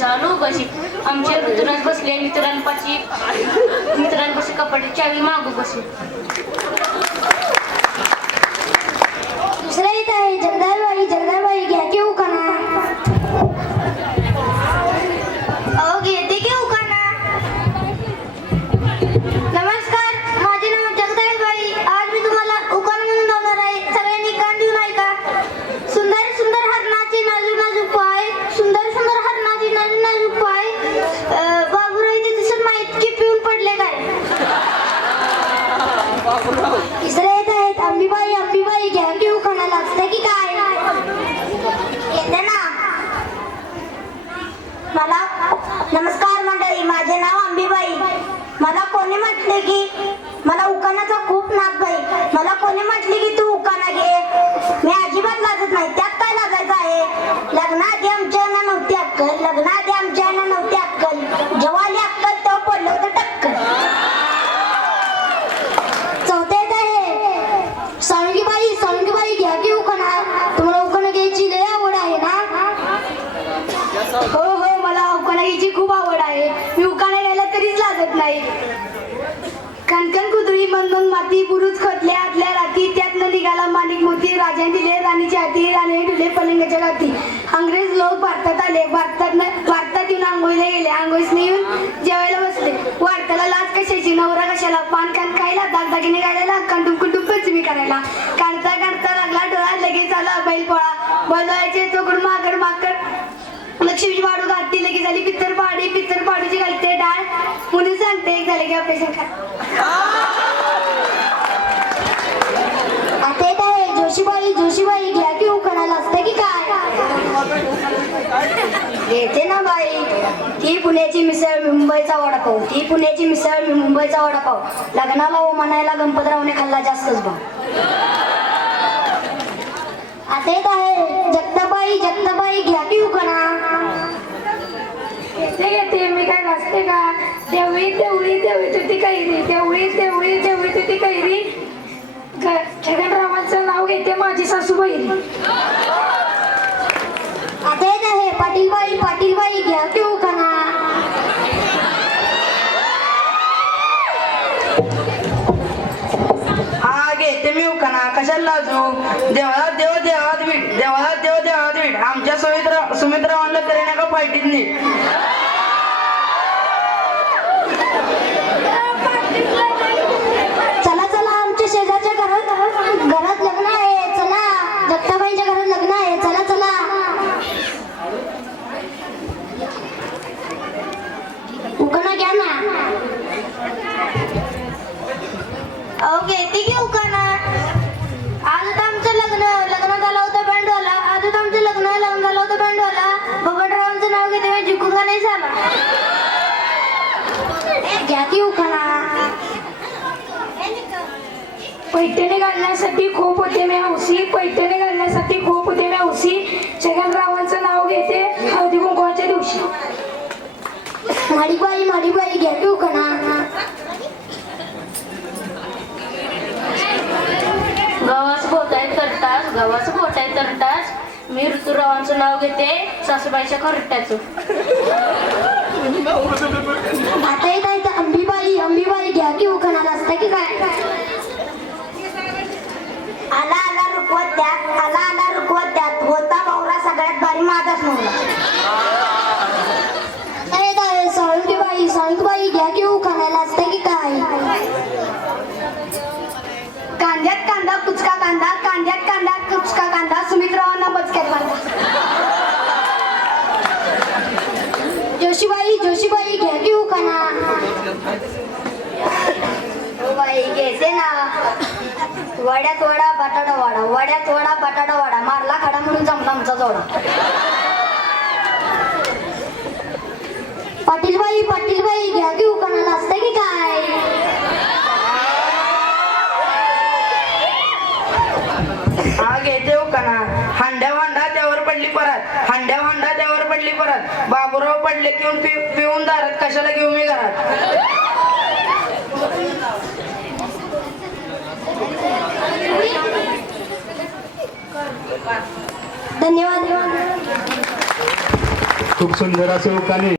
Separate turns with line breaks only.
चालू कशी आमच्या ऋतुराज बसले मित्रांपाशी मित्रांपाशी कपड्याची चावी मागू कशी
तिसरे येत आहेत अंबीबाई अंबीबाई घ्या की उखाणा लागतं की काय? येते ना? मला नमस्कार मंडळी माझे नाव अंबीबाई मला कोणी म्हटले की मला उखाण्याचा खूप नाद बाई. मला कोणी म्हटले की तू उखाणा घे मी अजिबात लाजत नाही त्यात काय लाजायचं आहे लग्नाआधी आमच्या यांना नव्हती अक्कल लग्नाआधी आमच्या यांना नव्हती अक्कल जेव्हा आली अक्कल तेव्हा पडलं होतं टक्कल चौथ्या येत आहे साळुंगीबाई साळुंगीबाई घ्या की उखाणा तुम्हाला उखाणा घ्यायची लय आवड आहे ना हो हो मला हिची खूप आवड आहे. मी उखाणा घ्यायला तरीच लागत नाही. कणकण कुदळी बंधन माती बुरुज खतले आतल्या राती त्यातनं निघाला माणिक मोती राजाने दिले राणीची हाती राणे ठुले पलंगाच्या गाती अंग्रेज लोक भारतात आले भारतात भारतात येऊन आंघोळीला गेले. आंघोळीसने येऊन जेवायला बसले. वाढताला लाच कशाची? नवरा कशाला? पान कान खायला? दागदागिने घालायला कांडूम कुंडूम पंचमी करायला? काढता काढता लागला डोळा लगेच आला बैल पोळा बोलवायचे चोकडून माकड सांगते एक झाले की ऑपरेशन करा आता येत आहे जोशीबाई जोशीबाई घ्या की उखाणाला. असतं की काय? येते ना बाई. ती पुण्याची मिसळ मी मुंबईचा वडापाव. ती पुण्याची मिसळ मी मुंबईचा वडापाव. लग्नाला ओ म्हणायला गणपतरावने खाल्ला जास्तच भाव. आता येत आहे. जगदाबाई जगदाबाई घ्या की उखाणा.
घेते घेते मी काय वाचते का? देवळी देवळी देवळी तुती कैरी देवळी देवळी देवळी तुती कैरी छगनरावांचं नाव घेते माझी सासू बैरी
आता येत आहे पाटीलबाई पाटीलबाई घ्या की उखाणा
हा घेते मी उखाना कशाला लाजू? देवळात देव देवात वीट देवळात देव देवात वीट आमच्या सुमित्रा सुमित्रावांना करेना का फायटीत नीट
चला चला आमच्या शेजारच्या घरात घरात लग्न आहे चला जगताबाईंच्या घरात लग्न आहे चला चला उखाणा घ्या ना अहो घेते की उखाणा आज आता आमचं लग्न लग्न झालं होतं बँडवाला आज आता आमचं लग्न लग्न झालं होतं बँडवाला बबनरावांचं नाव घेते मी जिंकून का नाही झाला घ्या की उखाणा
पैठणी घालण्यासाठी खूप होते मी हौसी पैठणी घालण्यासाठी खूप होते मी हौसी छगनरावांचं नाव घेते हळदी कुंकवाच्या दिवशी.
माडीबाई माडीबाई घ्या की उखाणा
गव्हाचं बोटाय तरटास गव्हाचं बोटाय तरटास मी ऋतुरावांचं नाव घेते सासूबाईच्या खरट्याचं.
आता कांदा कुचका कांदा कांद्यात कांदा कुचका कांदा. सुमित्रावांना बचक्यात बांधा. जोशीबाई जोशीबाई घ्या की उखाणा हो बाई घेते ना. वड्यात वडा बटाटा वाडा. वड्यात वडा बटाटा वाडा. मारला खडा म्हणून जमला आमचा जोडा. पाटीलबाई पाटीलबाई घ्या की का असतं की काय
हा घेते उखाना हांड्या भांडा त्यावर पडली परत हांड्या भांडा त्यावर पडली परत. बाबूराव पडले किंवा पिऊन दारात. कशाला घेऊ मी घरात?
धन्यवाद.
खूप सुंदर असे उकाने